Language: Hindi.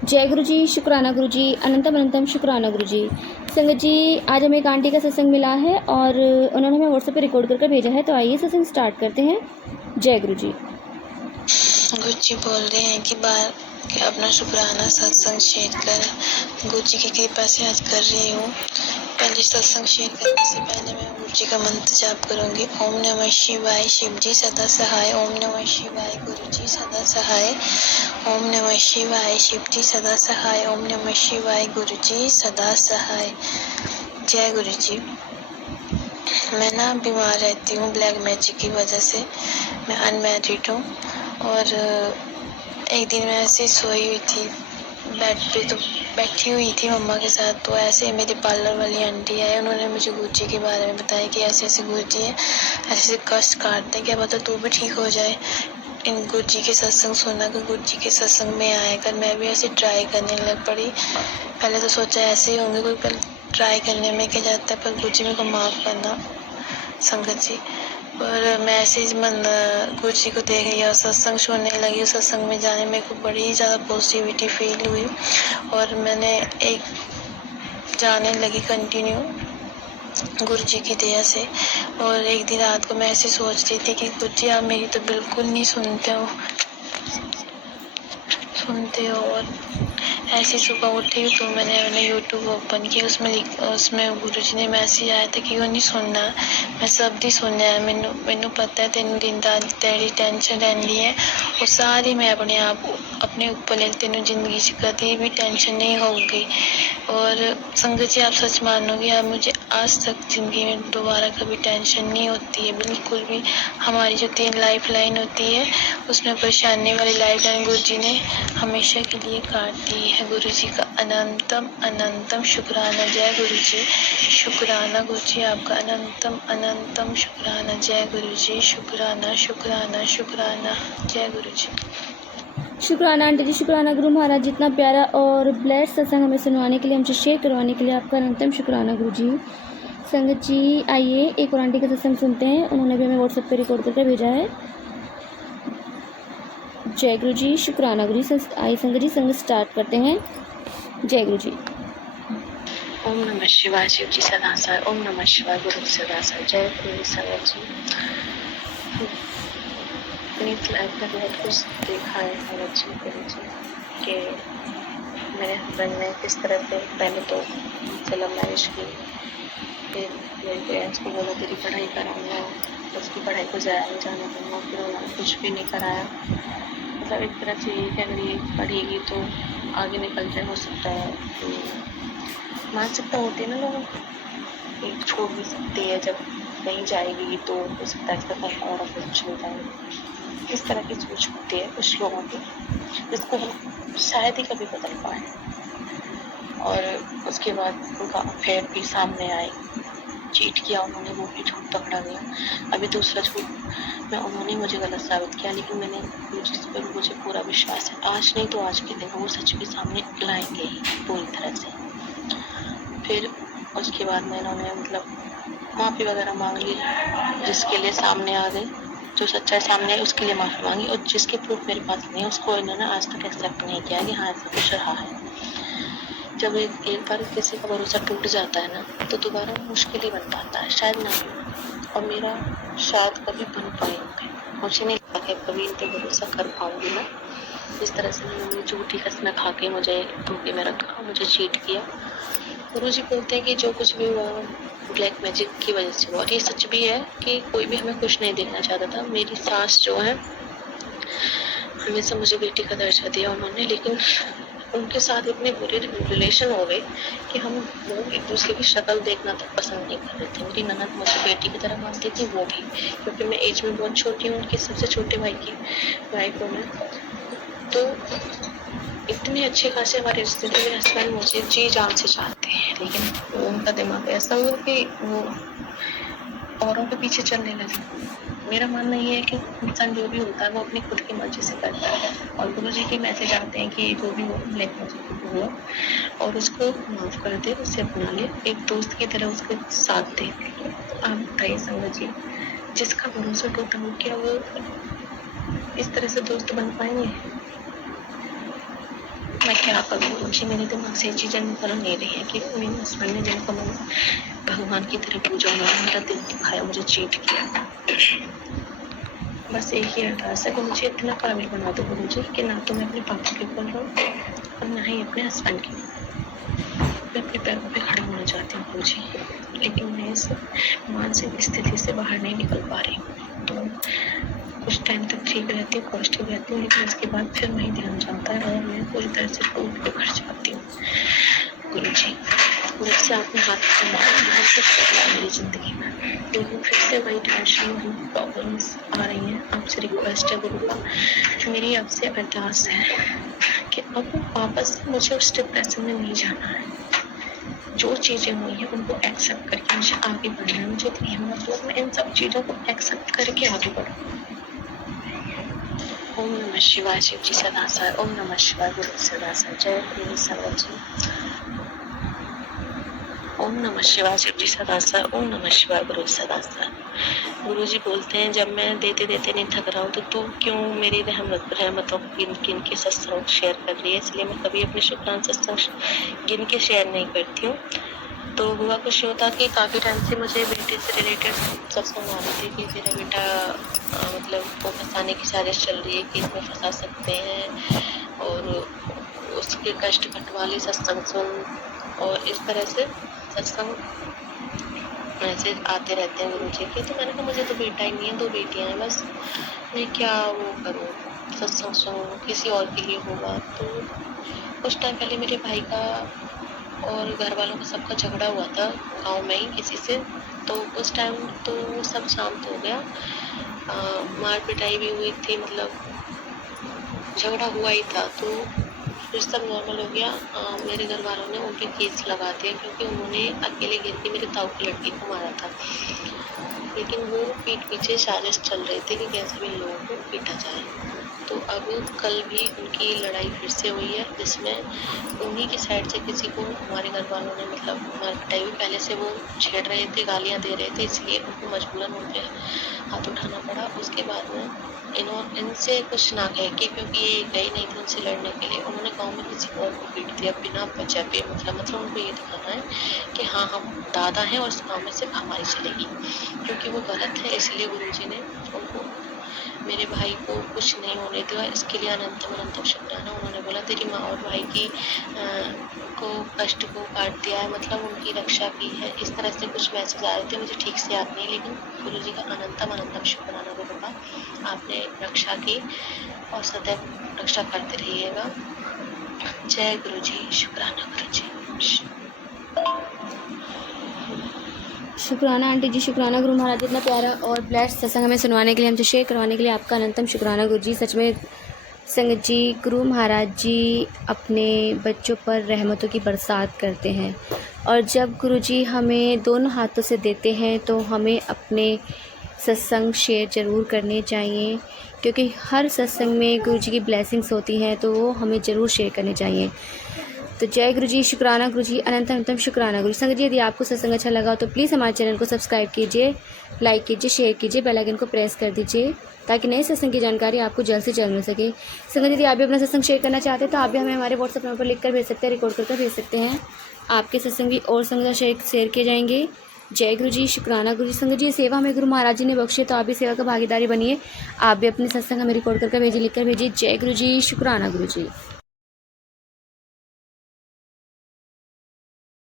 जय गुरु जी, शुक्राना गुरु जी, अनंतम अनंतम शुक्राना गुरु जी। संगत जी, आज हमें एक आंटी का सत्संग मिला है और उन्होंने हमें व्हाट्सएप पे रिकॉर्ड करके भेजा है, तो आइए सत्संग स्टार्ट करते हैं। जय गुरु जी। गुरु जी बोल रहे हैं कि अपना शुक्राना सत्संग शेयर कर गुरु जी की कृपा से आज कर रही हूँ। पहले सत्संग शेयर करने से पहले मैं गुरु जी का मंत्र जाप करूँगी। ओम नमः शिवाय, शिव जी सदा सहाय। ओम नमः शिवाय, गुरु जी सदा सहाय। ओम नमः शिवाय, शिव जी सदा सहाय। ओम नमः शिवाय, गुरु जी सदा सहाय। जय गुरु जी। मैं ना बीमार रहती हूँ ब्लैक मैजिक की वजह से। मैं अनमैरिड हूँ और एक दिन मैं ऐसे सोई हुई थी बेड पे, तो बैठी हुई थी मम्मा के साथ। तो ऐसे मेरी पार्लर वाली आंटी आए, उन्होंने मुझे गुरु जी के बारे में बताया कि ऐसे ऐसे गुरु जी हैं, ऐसे कष्ट काटते हैं, क्या पता तू भी ठीक हो जाए। इन गुरु जी के सत्संग सुना कर गुरु जी के सत्संग में आया कर मैं भी ऐसे ट्राई करने लग पड़ी। पहले तो सोचा ऐसे ही होंगे, कोई पहले ट्राई करने में क्या जाता है, पर गुरु जी मेरे को माफ़ करना संगत जी। और मैं ऐसे ही गुरु जी को देख लिया, सत्संग सुनने लगी। सत्संग में जाने में को बड़ी ज़्यादा पॉजिटिविटी फील हुई और मैंने एक जाने लगी कंटिन्यू गुरु जी की दया से। और एक दिन रात को मैं ऐसे सोच रही थी कि गुरु जी आप मेरी तो बिल्कुल नहीं सुनते हो। और ऐसे सुबह उठी तो मैंने यूट्यूब ओपन किया, उसमें गुरु जी ने मैसेज आया था कि वो नहीं सुनना, मैं सब दी सुनना है। मैनू पता है तेन दिन तेरी टेंशन रहती है, वो सारी मैं अपने ऊपर ले, तेन जिंदगी च कभी भी टेंशन नहीं होगी। और संगत जी आप सच मानोगे, आप मुझे आज तक जिंदगी में दोबारा कभी टेंशन नहीं होती है बिल्कुल भी। हमारी जो 3 लाइफ लाइन होती है उसमें परेशानी वाली लाइफ लाइन गुरु जी ने हमेशा के लिए काट दी है। गुरु जी का अनंतम अनंतम शुक्राना। जय गुरु जी, शुक्राना गुरु जी आपका अनंतम अनंतम शुक्राना। जय गुरु जी, शुक्राना शुक्राना शुक्राना। जय गुरु जी। शुक्राना आंटी जी, शुक्राना गुरु महाराज, जितना प्यारा और ब्लेस्ड सत्संग हमें सुनवाने के लिए, हमसे शेयर करवाने के लिए आपका अनंतम शुक्राना गुरु जी। संगत जी, आइए एक और आंटी का सत्संग सुनते हैं, उन्होंने भी हमें व्हाट्सएप पे रिकॉर्ड करके भेजा है। जय गुरु जी, शुक्राना गुरु जी। आइए संगत जी, संगत स्टार्ट करते हैं। जय गुरु जी। ओम नमः शिवाय, शिव जी सदा सहाय। ओम नमः शिवाय, गुरु सदा सहाय। जय गुरु संगत जी। अपनी लाइफ में बहुत कुछ देखा है संगत जी, गुरु जी कि मेरे हस्बैंड ने किस तरह से पहले तो लव मैरिज की, फिर मेरे पेरेंट्स को बोला तेरी पढ़ाई कराऊंगा, उसकी पढ़ाई को जाया नहीं जाने दूंगा, फिर उन्होंने कुछ भी नहीं कराया। मतलब एक तरह से ये कि अगर ये पढ़ेगी तो आगे निकल जाए, हो सकता है मानसिकता होती है ना लोगों की, छोड़ भी सकती है, जब नहीं जाएगी तो हो सकता है इसका घर और कुछ नहीं जाएगी। इस तरह की सोच होती है कुछ लोगों की, जिसको हम शायद ही कभी बदल पाए। और उसके बाद उनका अफेयर भी सामने आए, चीट किया उन्होंने, वो भी झूठ पकड़ा गया। अभी दूसरा झूठ में उन्होंने मुझे गलत साबित किया, लेकिन मैंने जिस पर मुझे पूरा विश्वास है, आज नहीं तो आज के दिन वो सच भी सामने लाएंगे ही पूरी तरह से। फिर उसके बाद में इन्होंने मतलब माफ़ी वगैरह मांग ली, जिसके लिए सामने आ गई, जो सच्चाई सामने आई उसके लिए माफ़ी मांगी, और जिसके प्रूफ मेरे पास नहीं है उसको इन्होंने आज तक एक्सेप्ट नहीं किया कि हाँ ऐसा कुछ रहा है। जब एक बार किसी का भरोसा टूट जाता है ना, तो दोबारा मुश्किल ही बन पाता है, शायद नहीं, और मेरा शायद कभी बन पाएंगे। मुझे नहीं लगा कि कभी इन पर भरोसा कर पाऊंगी मैं। इस तरह से उन्होंने झूठी कसमें खा के मुझे धोखे में रखा, मुझे चीट किया। गुरु जी बोलते हैं कि जो कुछ भी हुआ ब्लैक मैजिक की वजह से हुआ, और ये सच भी है कि कोई भी हमें कुछ नहीं देखना चाहता था। मेरी सास जो है हमेशा मुझे बेटी का दर्जा दिया उन्होंने, लेकिन उनके साथ इतने बुरे रिलेशन हो गए कि हम लोग एक दूसरे की शक्ल देखना तक पसंद नहीं कर रहे थे। मेरी ननद मुझे बेटी की तरह मानती थी, वो भी, क्योंकि मैं एज में बहुत छोटी हूँ, उनके सबसे छोटे भाई की वाइफ हूँ मैं। तो इतने अच्छे खासे हमारे रिश्ते थे, मेरे हस्बैंड मुझे जी जान से चाहते हैं, लेकिन उनका दिमाग ऐसा हुआ कि वो औरों के पीछे चलने लगे। मेरा मानना ये है कि इंसान जो भी होता है वो अपनी खुद की मर्जी से करता है, और गुरु जी के मैसेज आते हैं कि जो भी हो ब्लैक मैजिक हुआ और उसको माफ कर दे, उसे अपना ले, एक दोस्त की तरह उसके साथ दे। आप बताइए संगत जी, जिसका भरोसा टूटा हो क्या वो इस तरह से दोस्त बन पाएंगे? मैं क्या करूँ मुझे, मेरे दिमाग से ये चीज़ें निकल नहीं रही है कि मेरे हस्बैंड ने जिनको मैंने भगवान की तरह पूजा हुआ, मेरा दिल दुखाया, मुझे चीट किया। बस एक ही अरदास है कि मुझे इतना काबिल बना दो गुरुजी कि ना तो मैं अपने पापा के बोल रहा हूँ और ना ही अपने हस्बैंड की। मैं अपने पैरों पे खड़े होना चाहती हूँ गुरुजी, लेकिन मैं इस मानसिक स्थिति से बाहर नहीं निकल पा रही हूँ। तो कुछ टाइम तक ठीक रहती हूँ, पॉजिटिव रहती हूँ, लेकिन उसके बाद फिर वही ध्यान जाता है और मैं पूरी तरह से टूट के भर जाती हूँ गुरुजी। जब से आपने हाथ पकड़ा है बहुत कुछ बदला है मेरी ज़िंदगी में, लेकिन फिर से वही टेंशन वही प्रॉब्लम्स आ रही हैं। आपसे रिक्वेस्ट है गुरुबा, मेरी आपसे अरदास है कि अब वापस से मुझे उस डिप्रेशन में नहीं जाना है। जो चीज़ें हुई हैं उनको एक्सेप्ट करके मुझे आगे बढ़ना है। मुझे हिम्मत हो मैं इन सब चीज़ों को एक्सेप्ट करके आगे बढ़ूँ। ओम नमः शिवाय शिव जी सदा सर। ओम नमः शिवाय गुरु सदा सर। जय गुरु सर्व जी। ओम नमः शिवाय शिव जी सदा सर। ओम नमः शिवाय गुरु सदा सर। गुरु जी बोलते हैं जब मैं देते देते नहीं थक रहा हूँ तो तू क्यों मेरी रहमतों को गिन के सत्संग शेयर कर रही है। इसलिए मैं कभी अपने शुक्रान सत्संग गिन के शेयर नहीं करती हूँ। तो हुआ कुछ यूँ था कि काफ़ी टाइम से मुझे बेटे से रिलेटेड सत्संग आ रहे थे कि तेरा बेटा मतलब वो फंसाने की साजिश चल रही है कि इसमें फंसा सकते हैं और उसके कष्ट कटवा ले सत्संग सुन, और इस तरह से सत्संग मैसेज आते रहते हैं गुरु जी के। तो मैंने कहा मुझे तो बेटा ही नहीं है, 2 बेटियां हैं, बस मैं क्या वो करूँ, सत्संग सुनूँ, किसी और के लिए होगा। तो कुछ टाइम पहले मेरे भाई का और घर वालों का सबका झगड़ा हुआ था गाँव में ही किसी से। तो उस टाइम तो वो सब शांत हो गया, मार पिटाई भी हुई थी, मतलब झगड़ा हुआ ही था, तो फिर सब नॉर्मल हो गया। मेरे घर वालों ने उन पे केस लगा दिया क्योंकि उन्होंने अकेले गिर के मेरे ताऊ की लड़की को मारा था। लेकिन वो पीठ पीछे साजिश चल रहे थे कि कैसे भी लोगों को पीटा जाए। तो अब कल भी उनकी लड़ाई फिर से हुई है, जिसमें उन्हीं की साइड से किसी को हमारे घर वालों ने मतलब मार पिटाई हुई। पहले से वो छेड़ रहे थे, गालियाँ दे रहे थे, इसलिए उनको मजबूरन उनके हाथ उठाना पड़ा। उसके बाद में इनसे कुछ ना कह के, क्योंकि ये गए नहीं थे उनसे लड़ने के लिए, उन्होंने गांव में किसी और को पीट दिया बिना वजह पे। मतलब उनको ये दिखाना है कि हाँ हम दादा हैं और इस गाँव में सिर्फ हमारी चलेगी, क्योंकि वो गलत है। इसलिए गुरुजी ने उनको, मेरे भाई को कुछ नहीं होने दिया। इसके लिए अनंतम शुक्राना। उन्होंने बोला तेरी माँ और भाई की को कष्ट को काट दिया है, मतलब उनकी रक्षा की है। इस तरह से कुछ मैसेज आ रहे थे, मुझे ठीक से याद नहीं, लेकिन गुरुजी का अनंतम शुक्राना गुरुबा, आपने रक्षा की और सदैव रक्षा करते रहिएगा। जय गुरुजी, शुक्राना गुरुजी। शुक्राना आंटी जी, शुक्राना गुरु महाराज, इतना प्यारा और ब्लेस्ड सत्संग हमें सुनवाने के लिए, हमसे शेयर करवाने के लिए आपका अनंतम शुक्राना गुरु जी। सच में संगत जी, गुरु महाराज जी अपने बच्चों पर रहमतों की बरसात करते हैं, और जब गुरु जी हमें दोनों हाथों से देते हैं तो हमें अपने सत्संग शेयर ज़रूर करने चाहिए, क्योंकि हर सत्संग में गुरु जी की ब्लेसिंग्स होती हैं, तो वो हमें ज़रूर शेयर करने चाहिए। तो जय गुरु जी, शुक्राना गुरु जी, अनंतम शुक्राना गुरु। संगत जी, यदि आपको सत्संग अच्छा लगा तो प्लीज़ हमारे चैनल को सब्सक्राइब कीजिए, लाइक कीजिए, शेयर कीजिए, बेल आइकन को प्रेस कर दीजिए, ताकि नए सत्संग की जानकारी आपको जल्द से जल्द मिल सके। संगत, यदि आप भी अपना सत्संग शेयर करना चाहते हैं तो आप भी हमें हमारे व्हाट्सएप नंबर पर लिख कर भेज सकते हैं, रिकॉर्ड करके भेज सकते हैं। आपके सत्संग भी और संगत शेयर किए जाएंगे। जय गुरु जी, शुक्राना गुरु जी। संगत जी, ये सेवा हमें गुरु महाराज जी ने बख्शी, तो आप भी सेवा का भागीदारी बनिए। आप भी अपने सत्संग हमें रिकॉर्ड करके भेजिए, लिख कर भेजिए। जय गुरु जी, शुक्राना गुरु जी।